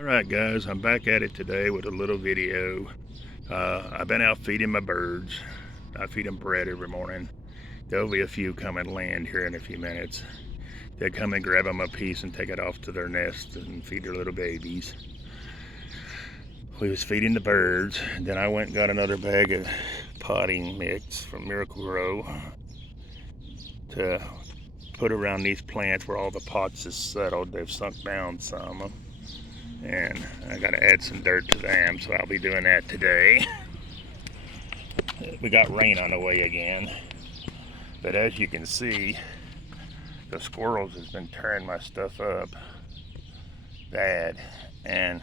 Alright guys, I'm back at it today with a little video. I've been out feeding my birds. I feed them bread every morning. There'll be a few come and land here in a few minutes. They come and grab them a piece and take it off to their nest and feed their little babies. We was feeding the birds, and then I went and got another bag of potting mix from Miracle-Gro to put around these plants where all the pots is settled. They've sunk down some. And I got to add some dirt to them, so I'll be doing that today. We got rain on the way again, but as you can see, the squirrels has been tearing my stuff up bad, and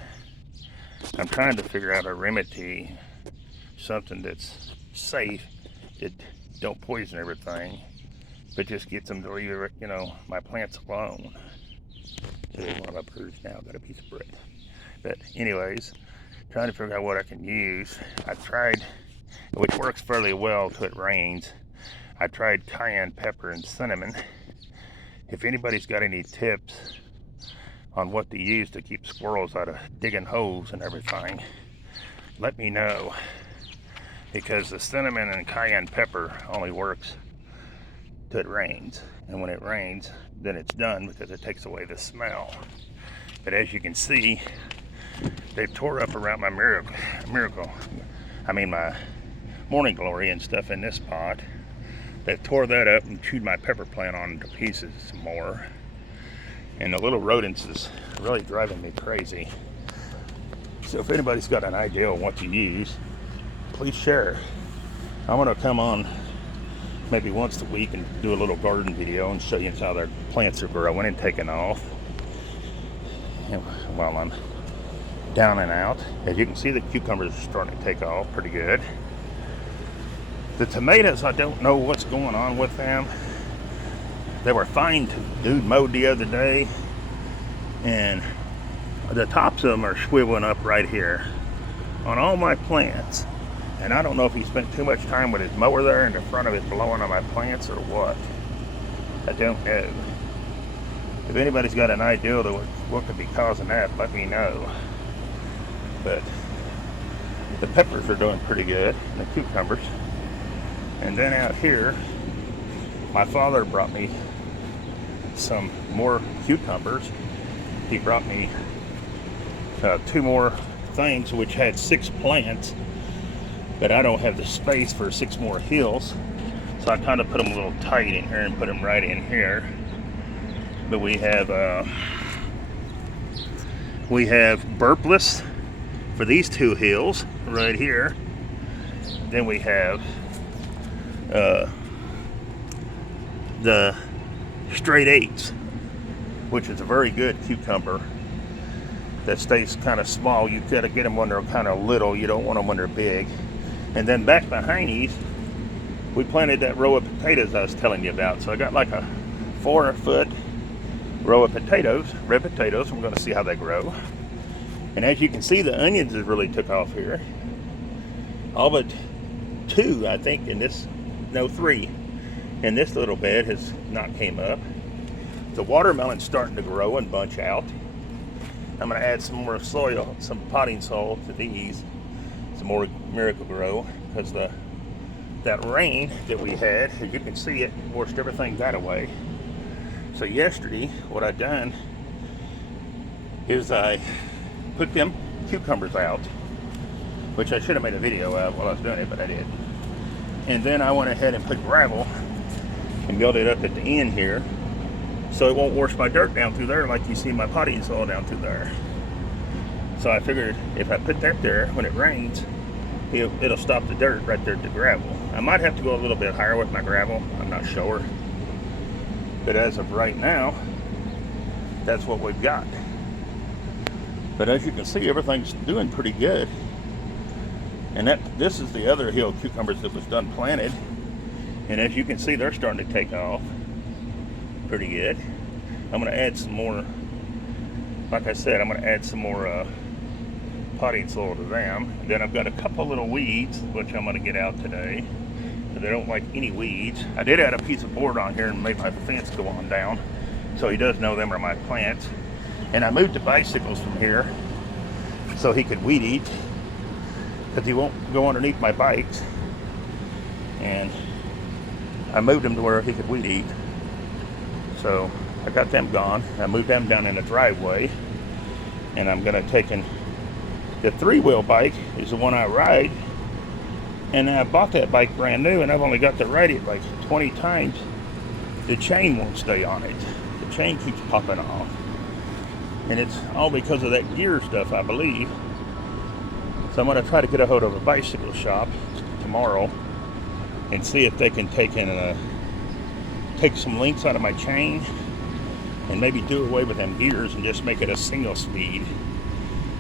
I'm trying to figure out a remedy, something that's safe, that don't poison everything, but just gets them to leave, my plants alone. One of my birds now got a piece of bread. But anyways, trying to figure out what I can use. I tried, which works fairly well till it rains, I tried cayenne pepper and cinnamon. If anybody's got any tips on what to use to keep squirrels out of digging holes and everything, let me know. Because the cinnamon and cayenne pepper only works till it rains, and when it rains then it's done because it takes away the smell. But as you can see, they've tore up around my my morning glory and stuff in this pot. They tore that up and chewed my pepper plant on to pieces some more, and the little rodents is really driving me crazy. So if anybody's got an idea on what to use, please share. I'm gonna come on maybe once a week and do a little garden video and show you how their plants are growing and taking off. And while I'm down and out, as you can see, the cucumbers are starting to take off pretty good. The tomatoes, I don't know what's going on with them. They were fine. Dude mowed the other day, and the tops of them are swiveling up right here on all my plants. And I don't know if he spent too much time with his mower there and the front of it blowing on my plants or what. I don't know. If anybody's got an idea of what could be causing that, let me know. But the peppers are doing pretty good, and the cucumbers. And then out here, my father brought me some more cucumbers. He brought me 2 more things which had 6 plants, but I don't have the space for 6 more hills, so I kind of put them a little tight in here and put them right in here. But we have burpless for these 2 hills right here. Then we have the straight 8s, which is a very good cucumber that stays kind of small. You gotta get them when they're kind of little. You don't want them when they're big. And then back behind these, we planted that row of potatoes I was telling you about. So I got like a 4-foot row of potatoes, red potatoes. We're going to see how they grow. And as you can see, the onions has really took off here. All but 2, I think, in this, no, 3. And this little bed has not came up. The watermelon's starting to grow and bunch out. I'm going to add some more soil, some potting soil to these. Some more Miracle-Gro, because that rain that we had, as you can see, it washed everything that away. So yesterday, what I done is I put them cucumbers out, which I should have made a video of while I was doing it, but I did. And then I went ahead and put gravel and built it up at the end here, so it won't wash my dirt down through there like you see my potting soil down through there. So I figured if I put that there, when it rains, it'll stop the dirt right there at the gravel. I might have to go a little bit higher with my gravel, I'm not sure. But as of right now, that's what we've got. But as you can see, everything's doing pretty good. And this is the other hill cucumbers that was done planted. And as you can see, they're starting to take off pretty good. I'm going to add some more, like I said, I'm going to add some more potting soil to them. And then I've got a couple little weeds, which I'm going to get out today. They don't like any weeds. I did add a piece of board on here and made my fence go on down, so he does know them are my plants. And I moved the bicycles from here so he could weed eat, because he won't go underneath my bikes. And I moved him to where he could weed eat. So I got them gone. I moved them down in the driveway, and I'm gonna take the 3-wheel bike is the one I ride, and I bought that bike brand new, and I've only got to ride it like 20 times. The chain won't stay on it. The chain keeps popping off, and it's all because of that gear stuff, I believe. So I'm gonna try to get a hold of a bicycle shop tomorrow and see if they can take some links out of my chain and maybe do away with them gears and just make it a single speed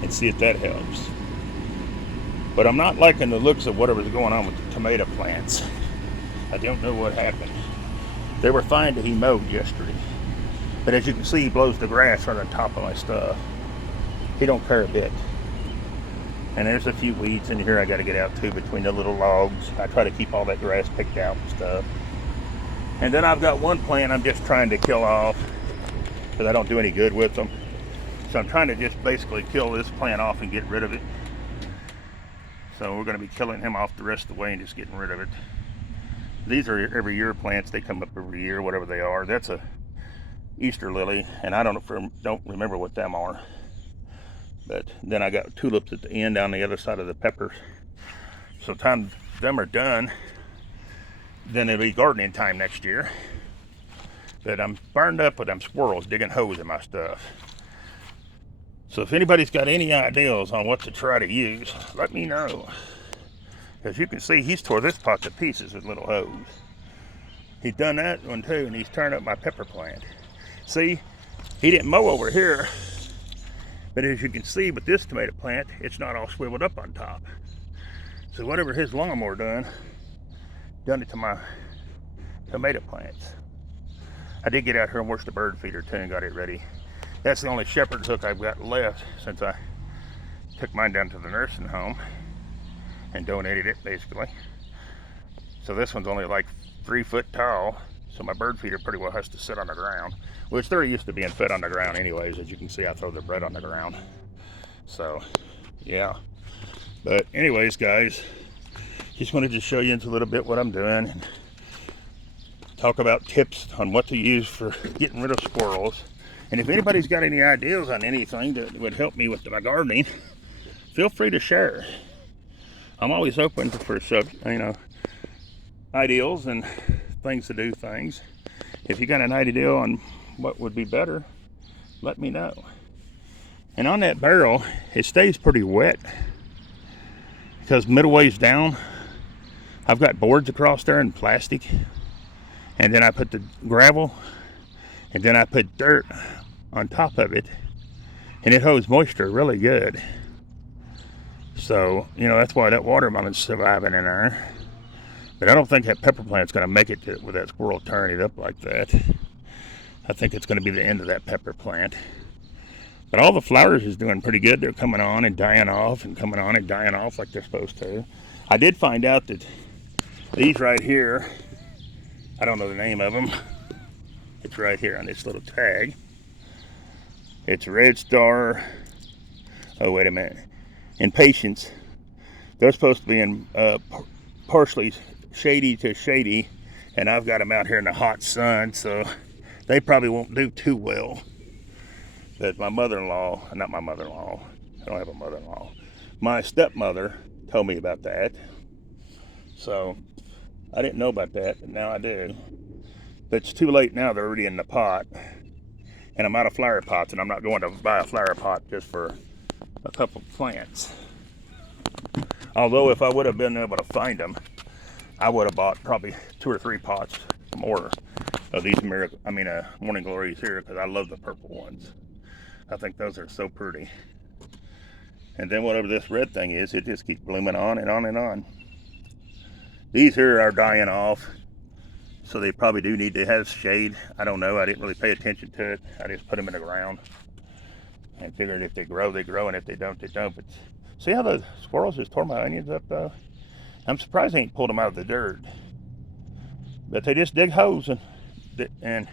and see if that helps. But I'm not liking the looks of whatever's going on with the tomato plants. I don't know what happened. They were fine till he mowed yesterday. But as you can see, he blows the grass right on top of my stuff. He don't care a bit. And there's a few weeds in here I got to get out too between the little logs. I try to keep all that grass picked out and stuff. And then I've got one plant I'm just trying to kill off because I don't do any good with them. So I'm trying to just basically kill this plant off and get rid of it. So we're going to be killing him off the rest of the way and just getting rid of it. These are every year plants. They come up every year, whatever they are. That's a Easter lily, and I don't remember what them are. But then I got tulips at the end down the other side of the peppers. So time them are done, then it'll be gardening time next year. But I'm burned up with them squirrels digging holes in my stuff. So if anybody's got any ideas on what to try to use, let me know. As you can see, he's tore this pot to pieces with little hoes. He's done that one too, and he's turned up my pepper plant. See, he didn't mow over here. But as you can see with this tomato plant, it's not all swiveled up on top. So whatever his lawnmower done it to my tomato plants. I did get out here and washed the bird feeder too and got it ready. That's the only shepherd's hook I've got left since I took mine down to the nursing home and donated it basically. So this one's only like 3 foot tall. So my bird feeder pretty well has to sit on the ground, which they're used to being fed on the ground anyways. As you can see, I throw their bread on the ground. So, yeah. But anyways, guys, just wanted to show you a little bit what I'm doing and talk about tips on what to use for getting rid of squirrels. And if anybody's got any ideas on anything that would help me with my gardening, feel free to share. I'm always open for ideals and things to do things. If you got an idea on what would be better, let me know. And on that barrel, it stays pretty wet because middle ways down, I've got boards across there and plastic, and then I put the gravel, and then I put dirt on top of it, and it holds moisture really good. So, that's why that watermelon's surviving in there. But I don't think that pepper plant's going to make it with that squirrel turning it up like that. I think it's going to be the end of that pepper plant. But all the flowers is doing pretty good. They're coming on and dying off and coming on and dying off like they're supposed to. I did find out that these right here, I don't know the name of them. It's right here on this little tag. It's Red Star. Oh, wait a minute. Impatiens. They're supposed to be in partially shady to shady, and I've got them out here in the hot sun, so they probably won't do too well. But my mother-in-law, not my mother-in-law, I don't have a mother-in-law, my stepmother told me about that. So I didn't know about that, but now I do. But it's too late now, they're already in the pot, and I'm out of flower pots, and I'm not going to buy a flower pot just for a couple plants. Although if I would have been able to find them, I would have bought probably 2 or 3 pots more of these morning glories here, because I love the purple ones. I think those are so pretty. And then whatever this red thing is, it just keeps blooming on and on and on. These here are dying off, so they probably do need to have shade. I don't know. I didn't really pay attention to it. I just put them in the ground and figured if they grow, they grow, and if they don't, they don't. But see how the squirrels just tore my onions up, though? I'm surprised they ain't pulled them out of the dirt. But they just dig holes and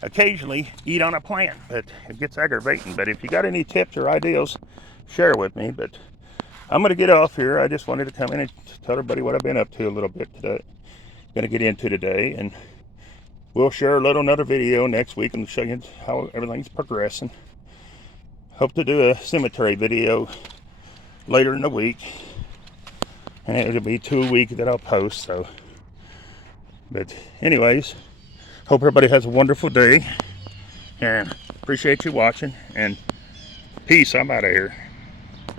occasionally eat on a plant. But it gets aggravating. But if you got any tips or ideas, share with me. But I'm going to get off here. I just wanted to come in and tell everybody what I've been up to a little bit today. Going to get into today, and we'll share another video next week and show you how everything's progressing. Hope to do a cemetery video later in the week, and it'll be 2 a week that I'll post. So, but anyways, hope everybody has a wonderful day, and appreciate you watching, and peace. I'm out of here.